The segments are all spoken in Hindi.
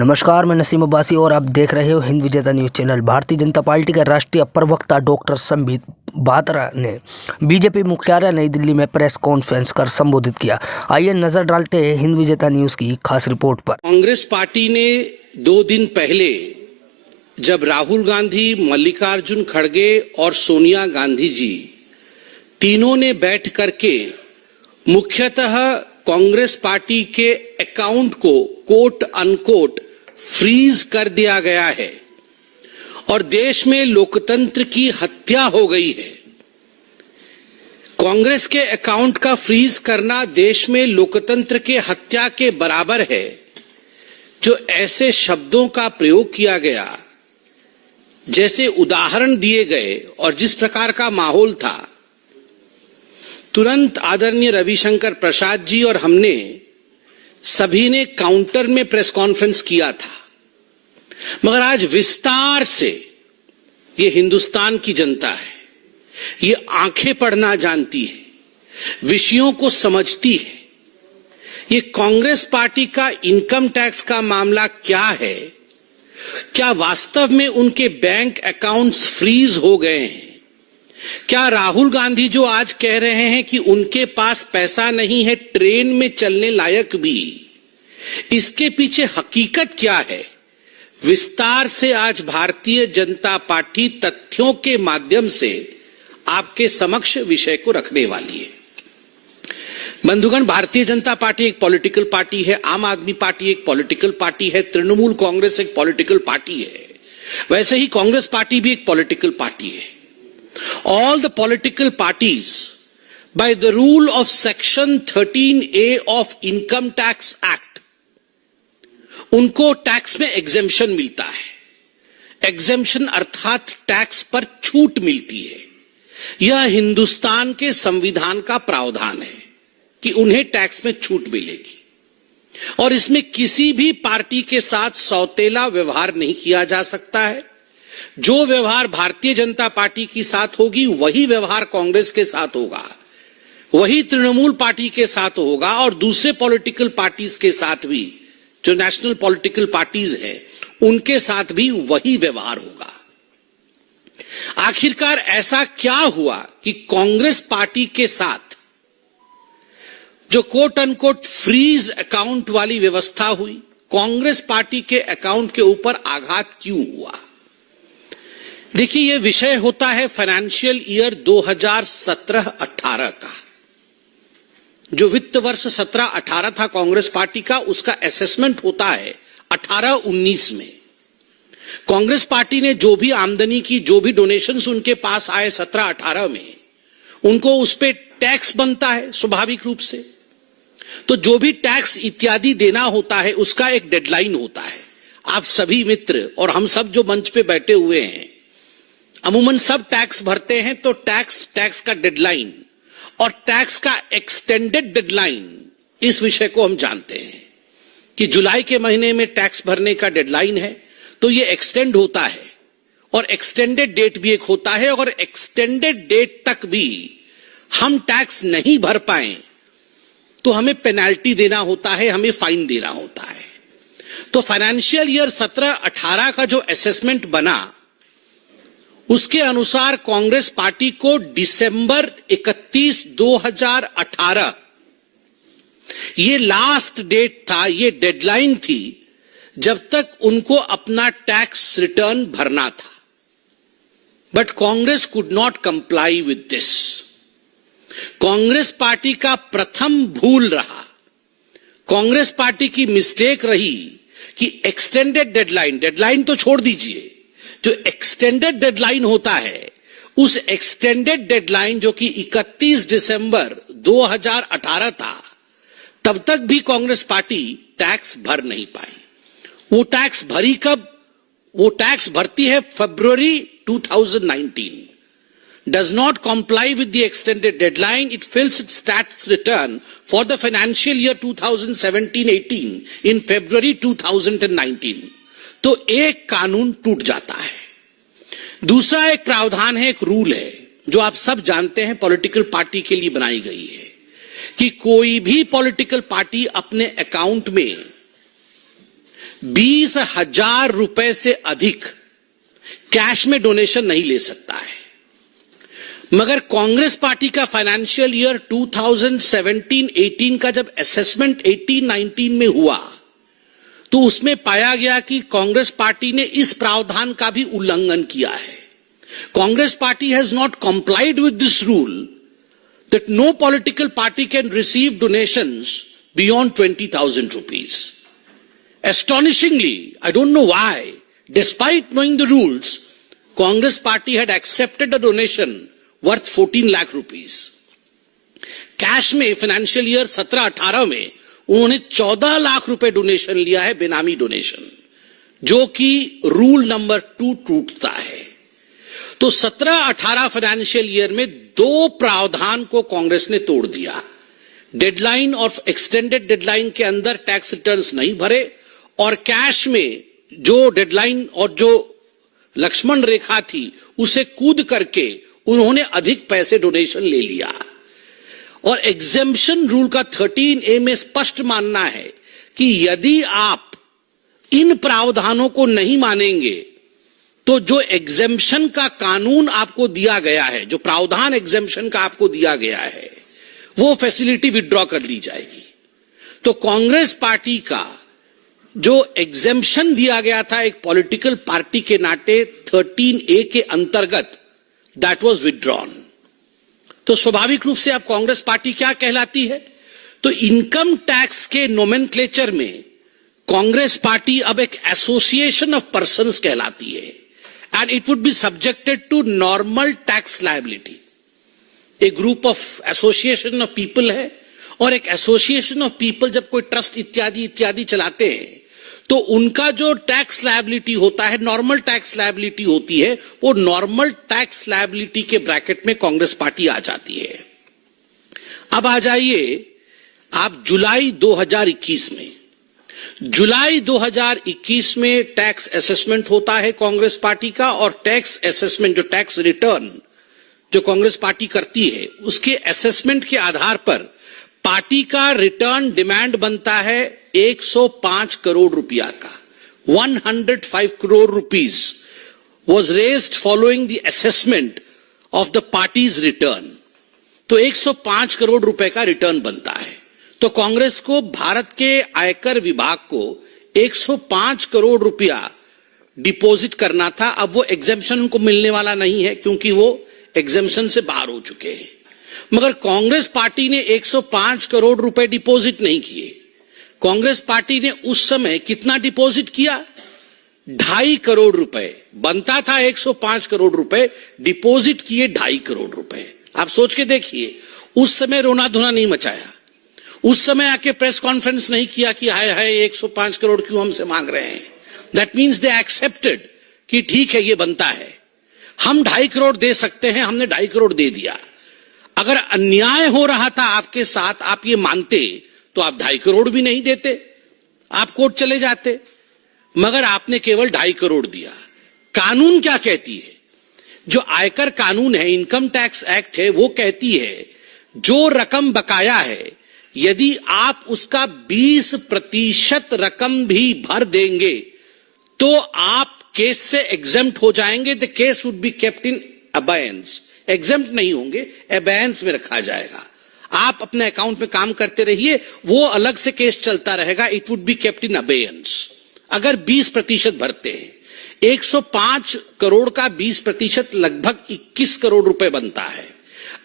नमस्कार, मैं नसीम अब्बासी और आप देख रहे हो हिंद विजेता news channel. Bharatiya Janata party के राष्ट्रीय प्रवक्ता डॉक्टर संबित पात्रा ने बीजेपी मुख्यालय नई दिल्ली में प्रेस कॉन्फ्रेंस कर संबोधित किया। आइए नजर डालते हैं हिंद विजेता न्यूज़ की खास रिपोर्ट पर। कांग्रेस पार्टी ने 2 दिन पहले जब राहुल गांधी, मल्लिकार्जुन खड़गे और सोनिया गांधी जी तीनों ने बैठ करके मुख्यतः कांग्रेस पार्टी के अकाउंट को कोट अनकोट फ्रीज कर दिया गया है और देश में लोकतंत्र की हत्या हो गई है। कांग्रेस के अकाउंट का फ्रीज करना देश में लोकतंत्र के हत्या के बराबर है। जो ऐसे शब्दों का प्रयोग किया गया, जैसे उदाहरण दिए गए और जिस प्रकार का माहौल था, तुरंत आदरणीय रविशंकर प्रसाद जी और हमने सभी ने काउंटर में प्रेस कॉन्फ्रेंस किया था। मगर आज विस्तार से ये हिंदुस्तान की जनता है, ये आंखें पढ़ना जानती है, विषयों को समझती है। ये कांग्रेस पार्टी का इनकम टैक्स का मामला क्या है, क्या वास्तव में उनके बैंक अकाउंट्स फ्रीज हो गए हैं? क्या राहुल गांधी जो आज कह रहे हैं कि उनके पास पैसा नहीं है ट्रेन में चलने लायक भी, इसके पीछे हकीकत क्या है? विस्तार से आज भारतीय जनता पार्टी तथ्यों के माध्यम से आपके समक्ष विषय को रखने वाली है। बंधुगण, भारतीय जनता पार्टी एक पॉलिटिकल पार्टी है, आम आदमी पार्टी एक पॉलिटिकल पार्टी है, तृणमूल कांग्रेस एक पॉलिटिकल पार्टी है, वैसे ही कांग्रेस पार्टी भी एक पॉलिटिकल पार्टी है। All the political parties, by the rule of Section 13A of Income Tax Act, उनको टैक्स में एग्जेम्पशन मिलता है। एग्जेम्पशन अर्थात टैक्स पर छूट मिलती है। यह हिंदुस्तान के संविधान का प्रावधान है कि उन्हें टैक्स में छूट मिलेगी और इसमें किसी भी पार्टी के साथ सौतेला व्यवहार नहीं किया जा सकता है। जो व्यवहार भारतीय जनता पार्टी के साथ होगी वही व्यवहार कांग्रेस के साथ होगा, वही तृणमूल पार्टी के साथ होगा और दूसरे पॉलिटिकल पार्टीज के साथ भी, जो नेशनल पॉलिटिकल पार्टीज हैं, उनके साथ भी वही व्यवहार होगा। आखिरकार ऐसा क्या हुआ कि कांग्रेस पार्टी के साथ जो कोट अनकोट फ्रीज अकाउंट वाली व्यवस्था हुई, कांग्रेस पार्टी के अकाउंट के ऊपर आघात क्यों हुआ? देखिए, यह विषय होता है फाइनेंशियल ईयर 2017-18 का। जो वित्त वर्ष 17-18 था कांग्रेस पार्टी का, उसका असेसमेंट होता है 18-19 में। कांग्रेस पार्टी ने जो भी आमदनी की, जो भी डोनेशंस उनके पास आए 17-18 में, उनको उस पे टैक्स बनता है स्वाभाविक रूप से। तो जो भी टैक्स इत्यादि देना होता है उसका एक डेडलाइन होता है। आप सभी मित्र और हम सब जो मंच पे बैठे हुए हैं, अमूमन सब टैक्स भरते हैं, तो टैक्स का डेडलाइन और टैक्स का एक्सटेंडेड डेडलाइन, इस विषय को हम जानते हैं कि जुलाई के महीने में टैक्स भरने का डेडलाइन है, तो ये एक्सटेंड होता है और एक्सटेंडेड डेट भी एक होता है। और एक्सटेंडेड डेट तक भी हम टैक्स नहीं भर पाए तो हमें पेनाल्टी देना होता है, हमें फाइन देना होता है। तो फाइनेंशियल ईयर 17-18 का जो असेसमेंट बना, उसके अनुसार कांग्रेस पार्टी को दिसंबर 31, 2018 ये लास्ट डेट था, ये डेडलाइन थी जब तक उनको अपना टैक्स रिटर्न भरना था। But Congress could not comply with this. Congress party का प्रथम भूल रहा, कांग्रेस पार्टी की मिस्टेक रही कि एक्सटेंडेड डेडलाइन तो छोड़ दीजिए, जो एक्सटेंडेड डेडलाइन होता है, उस एक्सटेंडेड डेडलाइन जो कि 31 दिसंबर 2018 था, तब तक भी कांग्रेस पार्टी टैक्स भर नहीं पाई। वो टैक्स भरी कब? वो टैक्स भरती है फरवरी 2019। Does not comply with the extended deadline, it fills its tax return for the financial year 2017-18 in February 2019. तो एक कानून टूट जाता है। दूसरा एक प्रावधान है, एक रूल है, जो आप सब जानते हैं, पॉलिटिकल पार्टी के लिए बनाई गई है कि कोई भी पॉलिटिकल पार्टी अपने अकाउंट में 20,000 रुपए से अधिक कैश में डोनेशन नहीं ले सकता है। मगर कांग्रेस पार्टी का फाइनेंशियल ईयर 2017-18 का जब असेसमेंट 18-19 में हुआ तो उसमें पाया गया कि कांग्रेस पार्टी ने इस प्रावधान का भी उल्लंघन किया है। Congress party has not complied with this rule that no political party can receive donations beyond 20,000 rupees. Astonishingly, I don't know why, despite knowing the rules, Congress party had accepted a donation worth 14 lakh rupees. Cash में फाइनेंशियल ईयर 17-18 में उन्होंने 14 लाख रुपए डोनेशन लिया है, बेनामी डोनेशन, जो कि रूल नंबर 2 टूटता है। तो 17-18 फाइनेंशियल ईयर में 2 प्रावधान को कांग्रेस ने तोड़ दिया। डेडलाइन और एक्सटेंडेड डेडलाइन के अंदर टैक्स रिटर्न्स नहीं भरे और कैश में जो डेडलाइन और जो लक्ष्मण रेखा थी उसे कूद करके उन्होंने अधिक पैसे डोनेशन ले लिया। और एग्जेम्पशन रूल का 13A में स्पष्ट मानना है कि यदि आप इन प्रावधानों को नहीं मानेंगे तो जो एग्जेम्पशन का कानून आपको दिया गया है, जो प्रावधान एग्जेम्पशन का आपको दिया गया है, वो फैसिलिटी विड्रॉ कर ली जाएगी। तो कांग्रेस पार्टी का जो एग्जेम्पशन दिया गया था एक पॉलिटिकल पार्टी के नाते 13A के अंतर्गत, दैट वाज विड्रॉन। तो स्वाभाविक रूप से अब कांग्रेस पार्टी क्या कहलाती है? तो इनकम टैक्स के नोमेनक्लेचर में कांग्रेस पार्टी अब एक एसोसिएशन ऑफ पर्संस कहलाती है and it would be subjected to normal tax liability. एक group of association of people है और एक एसोसिएशन ऑफ पीपल जब कोई ट्रस्ट इत्यादि इत्यादि चलाते हैं तो उनका जो टैक्स लायबिलिटी होता है, नॉर्मल टैक्स लायबिलिटी होती है, वो नॉर्मल टैक्स लायबिलिटी के ब्रैकेट में कांग्रेस पार्टी आ जाती है। अब आ जाइए आप जुलाई 2021 में। जुलाई 2021 में टैक्स असेसमेंट होता है कांग्रेस पार्टी का और टैक्स असेसमेंट, जो टैक्स रिटर्न जो कांग्रेस पार्टी करती है, उसके असेसमेंट के आधार पर पार्टी का रिटर्न डिमांड बनता है 105 करोड़ रुपया का। 105 crore rupees was raised following the assessment of the party's return. तो 105 करोड़ रुपए का रिटर्न बनता है। तो कांग्रेस को भारत के आयकर विभाग को 105 करोड़ रुपया डिपॉजिट करना था। अब वो एग्जेम्पशन उनको मिलने वाला नहीं है क्योंकि वो एग्जेम्पशन से बाहर हो चुके हैं। मगर कांग्रेस पार्टी ने 105 करोड़ रुपए डिपॉजिट नहीं किए। कांग्रेस पार्टी ने उस समय कितना डिपॉजिट किया? 2.5 करोड़ रुपए। बनता था 105 करोड़ रुपए, डिपॉजिट किए 2.5 करोड़ रुपए। आप सोच के देखिए, उस समय रोना धोना नहीं मचाया, उस समय आके प्रेस कॉन्फ्रेंस नहीं किया कि हाय हाय 105 करोड़ क्यों हमसे मांग रहे हैं। दैट मीन्स दे एक्सेप्टेड कि ठीक है ये बनता है, हम 2.5 करोड़ दे सकते हैं, हमने 2.5 करोड़ दे दिया। अगर अन्याय हो रहा था आपके साथ, आप ये मानते तो आप 2.5 करोड़ भी नहीं देते, आप कोर्ट चले जाते। मगर आपने केवल 2.5 करोड़ दिया। कानून क्या कहती है? जो आयकर कानून है, इनकम टैक्स एक्ट है, वो कहती है जो रकम बकाया है यदि आप उसका 20% रकम भी भर देंगे तो आप केस से एग्जेम्प्ट हो जाएंगे। The case would be kept in abeyance. Exempt नहीं होंगे, अबेयंस में रखा जाएगा। आप अपने अकाउंट में काम करते रहिए, वो अलग से केस चलता रहेगा। It would be kept in abeyance. अगर 20% भरते हैं, 105 करोड़ का 20% लगभग 21 करोड़ रुपए बनता है।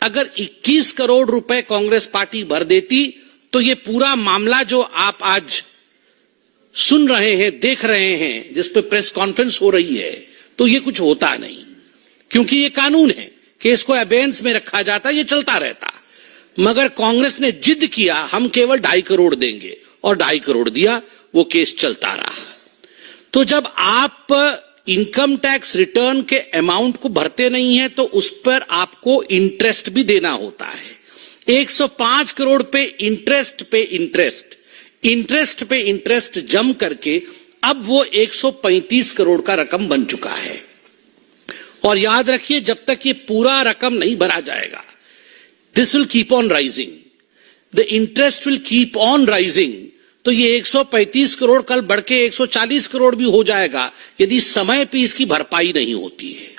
अगर 21 करोड़ रुपए कांग्रेस पार्टी भर देती तो ये पूरा मामला जो आप आज सुन रहे हैं, देख रहे हैं, जिस पे प्रेस कॉन्फ्रेंस हो रही है, तो ये कुछ होता नहीं, क्योंकि ये कानून है। केस को अबेयंस में रखा जाता, ये चलता रहता। मगर कांग्रेस ने जिद किया हम केवल 2.5 करोड़ देंगे और 2.5 करोड़ दिया, वो केस चलता रहा। तो जब आप इनकम टैक्स रिटर्न के अमाउंट को भरते नहीं है तो उस पर आपको इंटरेस्ट भी देना होता है। 105 करोड़ पे इंटरेस्ट पे इंटरेस्ट, इंटरेस्ट पे इंटरेस्ट जम करके अब वो 135 करोड़ का रकम बन चुका है। और याद रखिए, जब तक ये पूरा रकम नहीं भरा जाएगा, this will keep on rising, the interest will keep on rising तो ये 135 करोड़ कल बढ़ के 140 करोड़ भी हो जाएगा यदि समय पे इसकी भरपाई नहीं होती है।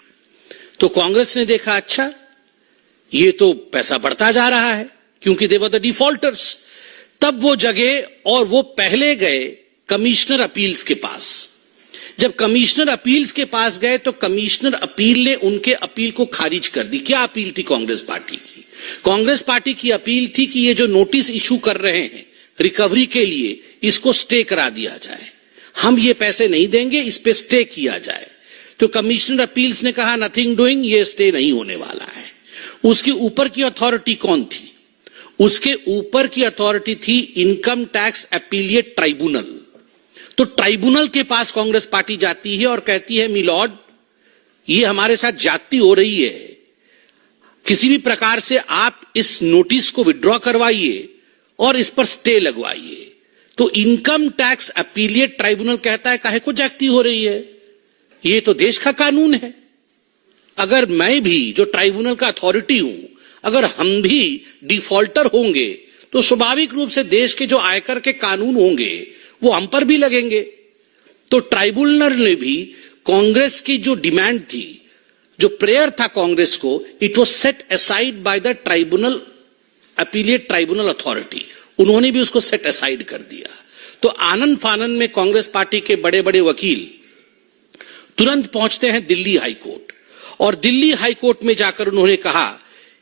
तो कांग्रेस ने देखा अच्छा ये तो पैसा बढ़ता जा रहा है क्योंकि दे वर द डिफॉल्टर्स। तब वो जगह और वो पहले गए कमिश्नर अपील्स के पास। जब कमिश्नर अपील्स के पास गए तो कमिश्नर अपील ने उनके अपील को खारिज कर दी। क्या अपील थी कांग्रेस पार्टी की? कांग्रेस पार्टी की अपील थी कि ये जो नोटिस इशू कर रहे हैं रिकवरी के लिए इसको स्टे करा दिया जाए, हम ये पैसे नहीं देंगे, इस पे स्टे किया जाए। तो कमिश्नर अपील्स ने कहा नथिंग डूइंग, ये स्टे नहीं होने वाला है। उसके ऊपर की अथॉरिटी कौन थी? उसके ऊपर की अथॉरिटी थी इनकम टैक्स अपीलिएट ट्राइब्यूनल। तो ट्राइब्यूनल के पास कांग्रेस पार्टी जाती है और कहती है मिलॉर्ड ये हमारे साथ ज्यादती हो रही है, किसी भी प्रकार से आप इस नोटिस को विड्रॉ करवाइए और इस पर स्टे लगवाइए। तो इनकम टैक्स अपीलिएट ट्राइब्यूनल कहता है काहे को ज्यादती हो रही है, ये तो देश का कानून है। अगर मैं भी जो ट्राइब्यूनल का अथॉरिटी हूं, अगर हम भी डिफॉल्टर होंगे तो स्वाभाविक रूप से देश के जो आयकर के कानून होंगे वो हम पर भी लगेंगे। तो ट्राइब्यूनल ने भी कांग्रेस की जो डिमांड थी, जो प्रेयर था कांग्रेस को, it was set aside by the tribunal appellate tribunal authority, उन्होंने भी उसको सेट असाइड कर दिया। तो आनंद फानंद में कांग्रेस पार्टी के बड़े बड़े वकील तुरंत पहुंचते हैं दिल्ली हाईकोर्ट और दिल्ली हाईकोर्ट में जाकर उन्होंने कहा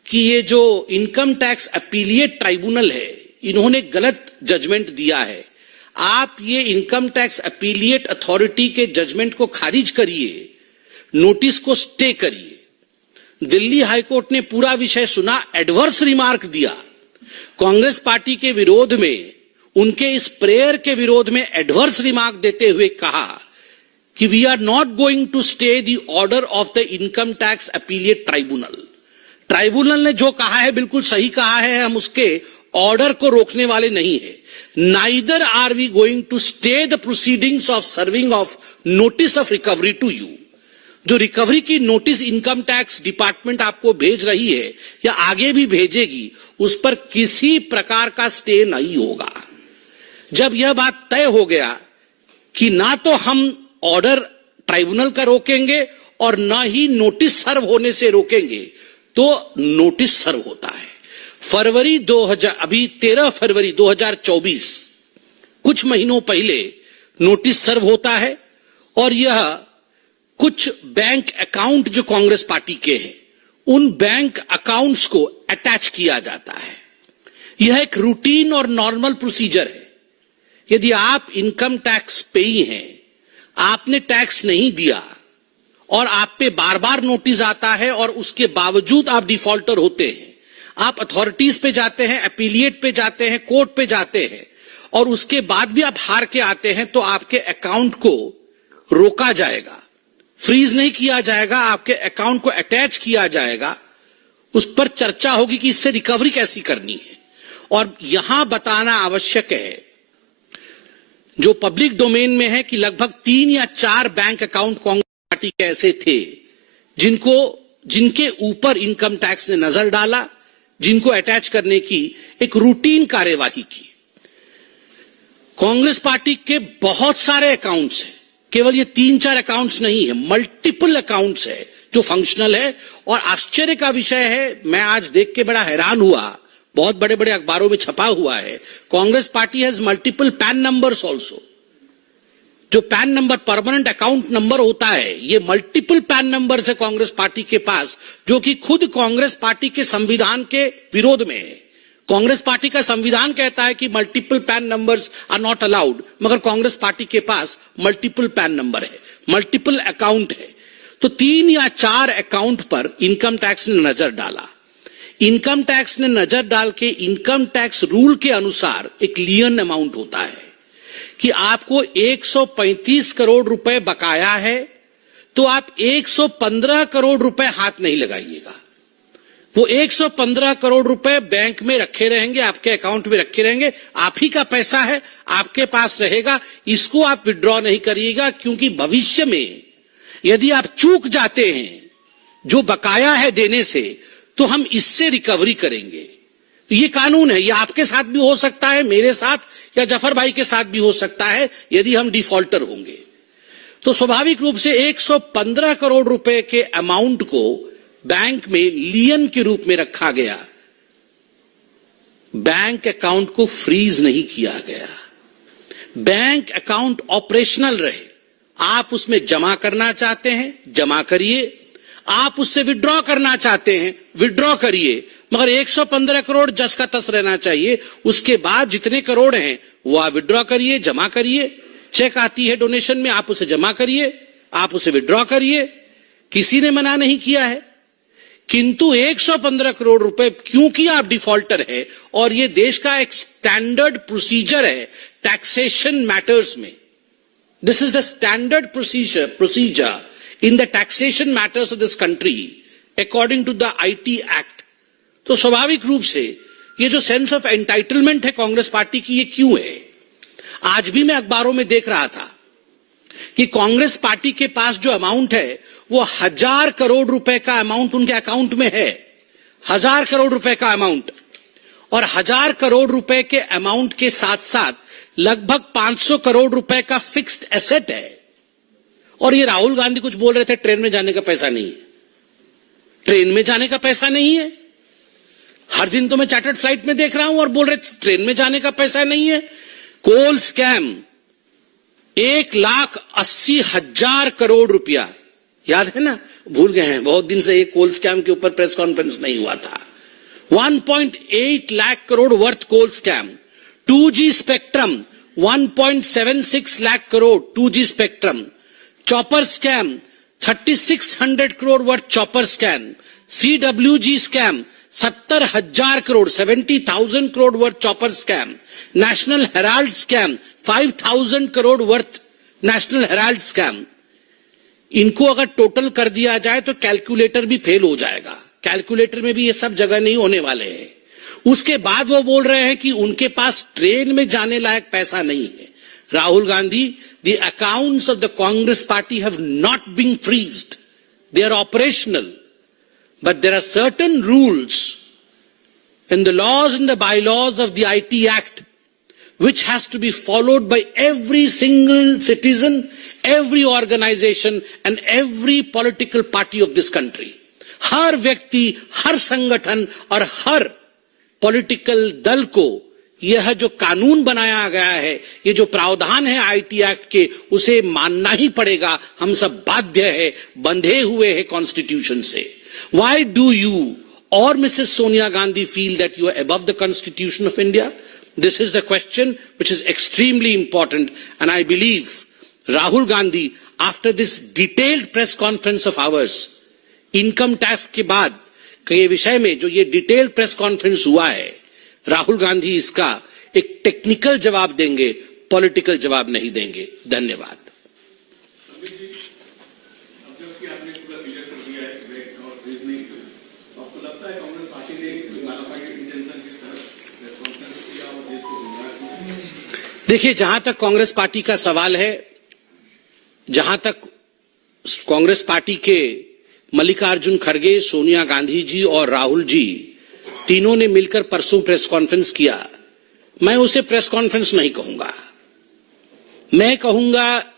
कि ये जो इनकम टैक्स अपीलिएट ट्राइब्यूनल है इन्होंने गलत जजमेंट दिया है, आप ये इनकम टैक्स अपीलिएट अथॉरिटी के जजमेंट को खारिज करिए, नोटिस को स्टे करिए। दिल्ली हाईकोर्ट ने पूरा विषय सुना, एडवर्स रिमार्क दिया। कांग्रेस पार्टी के विरोध में, उनके इस प्रेयर के विरोध में एडवर्स रिमार्क देते हुए कहा कि we are not going to stay the order of the income tax appellate tribunal. Tribunal ने जो कहा है बिल्कुल सही कहा है, हम उसके ऑर्डर को रोकने वाले नहीं है। Neither are we going to stay the proceedings of serving of notice of recovery to you. जो रिकवरी की नोटिस इनकम टैक्स डिपार्टमेंट आपको भेज रही है या आगे भी भेजेगी, उस पर किसी प्रकार का स्टे नहीं होगा। जब यह बात तय हो गया कि ना तो हम ऑर्डर ट्राइब्यूनल का रोकेंगे और ना ही नोटिस सर्व होने से रोकेंगे, तो नोटिस सर्व होता है। फरवरी 2000, अभी 13 फरवरी 2024, कुछ महीनों पहले नोटिस सर्व होता है और यह कुछ बैंक अकाउंट जो कांग्रेस पार्टी के हैं उन बैंक अकाउंट्स को अटैच किया जाता है। यह एक रूटीन और नॉर्मल प्रोसीजर है। यदि आप इनकम टैक्स पेई हैं, आपने टैक्स नहीं दिया और आप पे बार बार नोटिस आता है और उसके बावजूद आप डिफॉल्टर होते हैं, आप अथॉरिटीज पे जाते हैं, अपीलिएट पे जाते हैं, कोर्ट पे जाते हैं और उसके बाद भी आप हार के आते हैं, तो आपके अकाउंट को रोका जाएगा, फ्रीज नहीं किया जाएगा, आपके अकाउंट को अटैच किया जाएगा। उस पर चर्चा होगी कि इससे रिकवरी कैसी करनी है। और यहां बताना आवश्यक है, जो पब्लिक डोमेन में है, कि लगभग 3 या 4 बैंक अकाउंट कांग्रेस पार्टी के ऐसे थे जिनके ऊपर इनकम टैक्स ने नजर डाला, जिनको अटैच करने की एक रूटीन कार्यवाही की। कांग्रेस पार्टी के बहुत सारे अकाउंट्स हैं, केवल ये 3-4 अकाउंट्स नहीं है, मल्टीपल अकाउंट्स है जो फंक्शनल है। और आश्चर्य का विषय है, मैं आज देख के बड़ा हैरान हुआ, बहुत बड़े बड़े अखबारों में छपा हुआ है, Congress party has multiple PAN numbers also. जो PAN number permanent account number होता है, ये मल्टीपल पैन नंबर्स है कांग्रेस पार्टी के पास, जो कि खुद कांग्रेस पार्टी के संविधान के विरोध में है। कांग्रेस पार्टी का संविधान कहता है कि multiple PAN numbers are not allowed, मगर कांग्रेस पार्टी के पास मल्टीपल पैन नंबर है, मल्टीपल अकाउंट है। तो 3 या 4 अकाउंट पर इनकम टैक्स ने नजर डाला। इनकम टैक्स ने नजर डाल के इनकम टैक्स रूल के अनुसार एक लियन अमाउंट होता है कि आपको 135 करोड़ रुपए बकाया है, तो आप 115 करोड़ रुपए हाथ नहीं लगाइएगा। वो 115 करोड़ रुपए बैंक में रखे रहेंगे, आपके अकाउंट में रखे रहेंगे, आप ही का पैसा है, आपके पास रहेगा, इसको आप विड्रॉ नहीं करिएगा, क्योंकि भविष्य में यदि आप चूक जाते हैं जो बकाया है देने से, तो हम इससे रिकवरी करेंगे। ये कानून है, ये आपके साथ भी हो सकता है, मेरे साथ या जफर भाई के साथ भी हो सकता है यदि हम डिफॉल्टर होंगे। तो स्वाभाविक रूप से 115 करोड़ रुपए के अमाउंट को बैंक में लियन के रूप में रखा गया, बैंक अकाउंट को फ्रीज नहीं किया गया। बैंक अकाउंट ऑपरेशनल रहे। आप उसमें जमा करना चाहते हैं, जमा करिए, आप उससे विड्रॉ करना चाहते हैं, विड्रॉ करिए, मगर 115 करोड़ जस का तस रहना चाहिए। उसके बाद जितने करोड़ हैं वो आप विड्रॉ करिए, जमा करिए। चेक आती है डोनेशन में, आप उसे जमा करिए, आप उसे विड्रॉ करिए, किसी ने मना नहीं किया है। किंतु 115 करोड़ रुपए क्योंकि आप डिफॉल्टर है और ये देश का एक स्टैंडर्ड प्रोसीजर है टैक्सेशन मैटर्स में, this is the standard procedure in the taxation matters of this country according to the IT Act। तो स्वाभाविक रूप से ये जो सेंस ऑफ एंटाइटलमेंट है कांग्रेस पार्टी की, ये क्यों है? आज भी मैं अखबारों में देख रहा था कि कांग्रेस पार्टी के पास जो अमाउंट है वो 1000 करोड़ रुपए का अमाउंट उनके अकाउंट में है, 1000 करोड़ रुपए का अमाउंट। और 1000 करोड़ रुपए के अमाउंट के साथ साथ लगभग 500 करोड़ रुपए का फिक्स्ड एसेट है। और ये राहुल गांधी कुछ बोल रहे थे ट्रेन में जाने का पैसा नहीं है, ट्रेन में जाने का पैसा नहीं है। हर दिन तो मैं चार्टर्ड फ्लाइट में देख रहा हूं और बोल रहे ट्रेन में जाने का पैसा नहीं है। कोल स्कैम 1,80,000 करोड़ रुपया, याद है ना? भूल गए हैं, बहुत दिन से एक कोल स्कैम के ऊपर प्रेस कॉन्फ्रेंस नहीं हुआ था। 1.8 lakh crore worth coal scam. 2G spectrum 1.76 lakh crore 2G spectrum. Chopper scam 3600 crore worth chopper scam. CWG scam 70,000 crore 70,000 crore worth chopper scam. National Herald scam 5,000 crore worth National Herald scam. इनको अगर टोटल कर दिया जाए तो कैलकुलेटर भी फेल हो जाएगा, कैलकुलेटर में भी ये सब जगह नहीं होने वाले हैं। उसके बाद वो बोल रहे हैं कि उनके पास ट्रेन में जाने लायक पैसा नहीं है। Rahul Gandhi, the accounts of the Congress party have not been freezed. They are operational. But there are certain rules in the laws and the bylaws of the IT Act which has to be followed by every single citizen, every organization and every political party of this country. हर व्यक्ति, हर संगठन और हर पॉलिटिकल दल को यह जो कानून बनाया गया है, ये जो प्रावधान है आईटी एक्ट के, उसे मानना ही पड़ेगा। हम सब बाध्य है, बंधे हुए हैं कॉन्स्टिट्यूशन से। Why do you or Mrs. Sonia Gandhi feel that you are above the Constitution of India? This is the question which is extremely important, and I believe Rahul Gandhi, after this detailed press conference of ours, income tax के बाद के विषय में जो ये डिटेल्ड प्रेस कॉन्फ्रेंस हुआ है, राहुल गांधी इसका एक टेक्निकल जवाब देंगे, पॉलिटिकल जवाब नहीं देंगे। धन्यवाद। देखिए, जहां तक कांग्रेस पार्टी का सवाल है, जहां तक कांग्रेस पार्टी के मल्लिकार्जुन खड़गे, सोनिया गांधी जी और राहुल जी तीनों ने मिलकर परसों प्रेस कॉन्फ्रेंस किया, मैं उसे प्रेस कॉन्फ्रेंस नहीं कहूंगा। मैं कहूंगा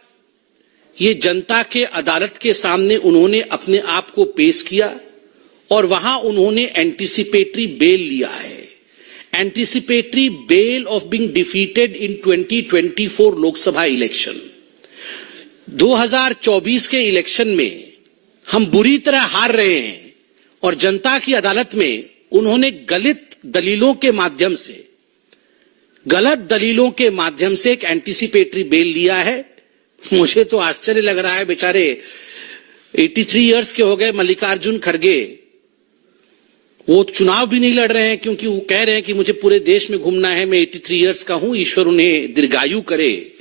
ये जनता के अदालत के सामने उन्होंने अपने आप को पेश किया और वहां उन्होंने एंटीसिपेटरी बेल लिया है। Anticipatory bail of being defeated in 2024 Lok Sabha election. 2024 के इलेक्शन में हम बुरी तरह हार रहे हैं और जनता की अदालत में उन्होंने गलत दलीलों के माध्यम से एक एंटीसिपेटरी बेल लिया है। मुझे तो आश्चर्य लग रहा है, बेचारे 83 इयर्स के हो गए मल्लिकार्जुन खड़गे, वो चुनाव भी नहीं लड़ रहे हैं क्योंकि वो कह रहे हैं कि मुझे पूरे देश में घूमना है, मैं 83 इयर्स का हूं, ईश्वर उन्हें दीर्घायु करे,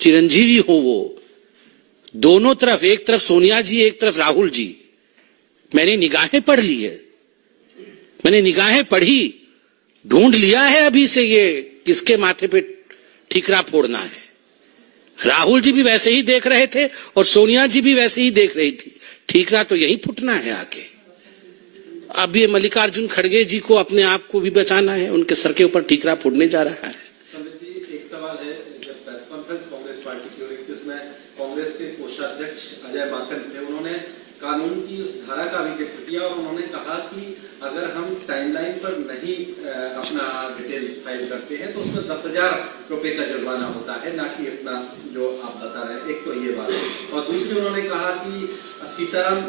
चिरंजीवी हो वो। दोनों तरफ, एक तरफ सोनिया जी, एक तरफ राहुल जी। मैंने निगाहें पढ़ ली है, मैंने निगाहें पढ़ी, ढूंढ लिया है अभी से ये किसके माथे पे ठीकरा फोड़ना है। राहुल जी भी वैसे ही देख रहे थे और सोनिया जी भी वैसे ही देख रही थी, ठीकरा तो यही फुटना है आके। अब ये मल्लिकार्जुन खड़गे जी को अपने आप को भी बचाना है, उनके सर के ऊपर ठीकरा फोड़ने जा रहा है। संबित जी, एक सवाल है, जब प्रेस कॉन्फ्रेंस कांग्रेस पार्टी की हो रही थी उसमें कांग्रेस के कोषाध्यक्ष अजय माकन थे, उन्होंने कानून की उस धारा का भी जिक्र किया और उन्होंने कहा कि अगर हम टाइमलाइन पर नहीं अपना डिटेल फाइल करते हैं तो उसमें 10,000 रुपए का जुर्माना होता है, ना कि इतना जो आप बता रहे हैं। एक तो ये बात, और दूसरी उन्होंने कहा कि सीताराम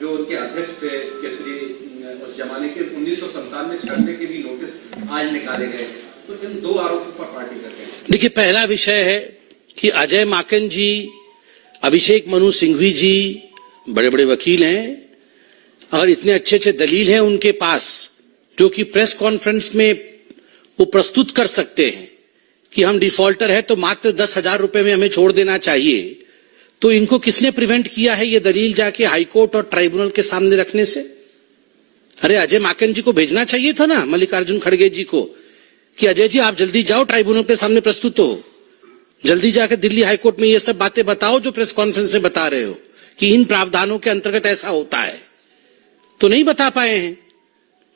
जो उनके अध्यक्ष थे केसरी उस जमाने के 1997 में छाटने के भी नोटिस आज निकाले गए। तो इन दो आरोपों पर पार्टी करते हैं। देखिए, पहला विषय है कि अजय माकन जी, अभिषेक मनु सिंघवी जी बड़े बड़े वकील हैं और इतने अच्छे अच्छे दलील हैं उनके पास जो कि प्रेस कॉन्फ्रेंस में वो प्रस्तुत कर सकते हैं कि हम डिफॉल्टर है तो मात्र 10,000 रुपए में हमें छोड़ देना चाहिए। तो इनको किसने प्रिवेंट किया है ये दलील जाके हाईकोर्ट और ट्राइब्यूनल के सामने रखने से? अरे अजय माकन जी को भेजना चाहिए था ना, मल्लिकार्जुन खड़गे जी को, कि अजय जी आप जल्दी जाओ, ट्राइब्यूनल के सामने प्रस्तुत हो, जल्दी जाकर दिल्ली हाईकोर्ट में ये सब बातें बताओ जो प्रेस कॉन्फ्रेंस में बता रहे हो कि इन प्रावधानों के अंतर्गत ऐसा होता है। तो नहीं बता पाए हैं,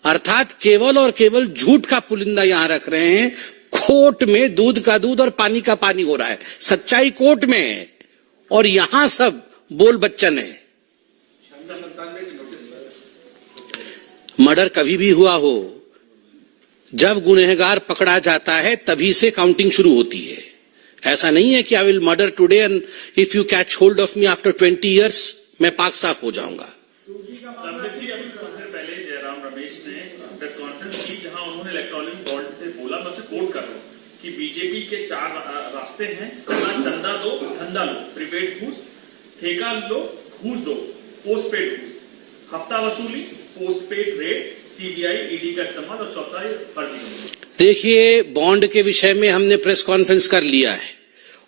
अर्थात केवल और केवल झूठ का पुलिंदा यहां रख रहे हैं। कोर्ट में दूध का दूध और पानी का पानी हो रहा है, सच्चाई कोर्ट में है और यहां सब बोल बच्चन है। मर्डर कभी भी हुआ हो, जब गुनहगार पकड़ा जाता है तभी से काउंटिंग शुरू होती है। ऐसा नहीं है कि I will murder today and if you catch hold of me after 20 years मैं पाक साफ हो जाऊंगा। संबित जी, अभी कुछ देर पहले जयराम रमेश ने प्रेस कॉन्फ्रेंस की जहां उन्होंने इलेक्टोरल बॉन्ड से बोला, मैं उसे कोट कर रहा हूं कि बीजेपी के 4 रास्ते हैं, चंदा दो, धंधा लो, प्रीपेड घूस, ठेका लो, घूस दो, पोस्ट पेड घूस, हफ्ता वसूली, post paid rate, CBI ED का इस्तेमाल और चौथा है फर्जी। देखिए, बॉन्ड के विषय में हमने प्रेस कॉन्फ्रेंस कर लिया है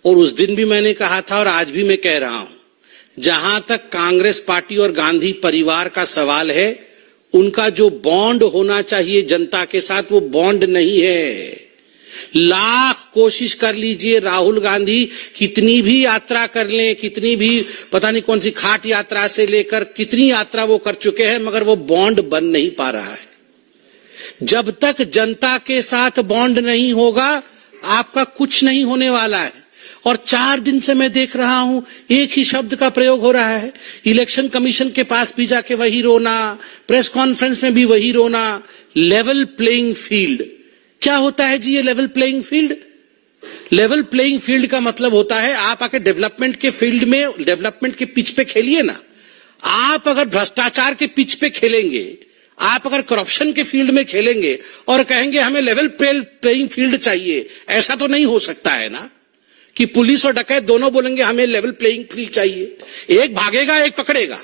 और उस दिन भी मैंने कहा था और आज भी मैं कह रहा हूं, जहां तक कांग्रेस पार्टी और गांधी परिवार का सवाल है, उनका जो बॉन्ड होना चाहिए जनता के साथ वो बॉन्ड नहीं है। लाख कोशिश कर लीजिए, राहुल गांधी कितनी भी यात्रा कर लें, कितनी भी पता नहीं कौन सी खाट यात्रा से लेकर कितनी यात्रा वो कर चुके हैं, मगर वो बॉन्ड बन नहीं पा रहा है। जब तक जनता के साथ बॉन्ड नहीं होगा आपका कुछ नहीं होने वाला है। और 4 दिन से मैं देख रहा हूं एक ही शब्द का प्रयोग हो रहा है, इलेक्शन कमीशन के पास भी जाके वही रोना, प्रेस कॉन्फ्रेंस में भी वही रोना। लेवल प्लेइंग फील्ड क्या होता है जी? ये level playing field, level playing field का मतलब होता है आप आके डेवलपमेंट के फील्ड में, डेवलपमेंट के पिच पे खेलिए ना। आप अगर भ्रष्टाचार के पिच पे खेलेंगे, आप अगर करप्शन के फील्ड में खेलेंगे और कहेंगे हमें लेवल प्लेइंग फील्ड चाहिए, ऐसा तो नहीं हो सकता है ना कि पुलिस और डकैत दोनों बोलेंगे हमें लेवल प्लेइंग फील्ड चाहिए। एक भागेगा, एक पकड़ेगा।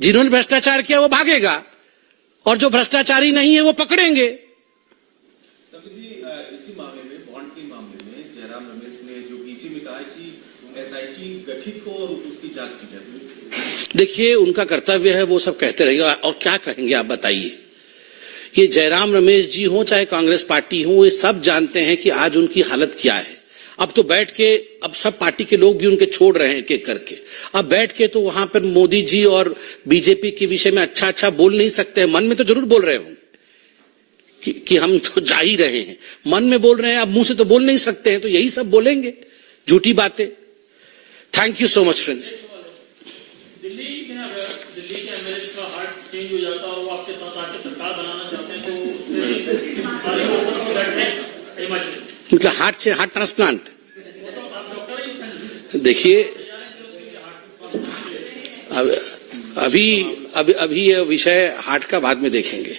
जिन्होंने भ्रष्टाचार किया वो भागेगा और जो भ्रष्टाचारी नहीं है वो पकड़ेंगे। इसी मामले में, बॉन्ड के मामले में जयराम रमेश ने जो पीसी में कहा है कि एसआईटी गठित हो और उसकी जांच की जाए। देखिए, उनका कर्तव्य है, वो सब कहते रहेंगे और क्या कहेंगे आप बताइए। ये जयराम रमेश जी हो चाहे कांग्रेस पार्टी हो, ये सब जानते हैं कि आज उनकी हालत क्या है। अब तो बैठ के, अब सब पार्टी के लोग भी उनके छोड़ रहे हैं एक एक करके। अब बैठ के तो वहां पर मोदी जी और बीजेपी के विषय में अच्छा अच्छा बोल नहीं सकते। मन में तो जरूर बोल रहे होंगे कि हम तो जा ही रहे हैं, मन में बोल रहे हैं, अब मुंह से तो बोल नहीं सकते हैं, तो यही सब बोलेंगे झूठी बातें। Thank you so much friends. Delhi के एमएलए का हार्ट चेंज हो जाता और वो आपके साथ आके सरकार बनाना चाहते हैं, तो मतलब हार्ट ट्रांसप्लांट। देखिए, अभी ये विषय हार्ट का बाद में देखेंगे।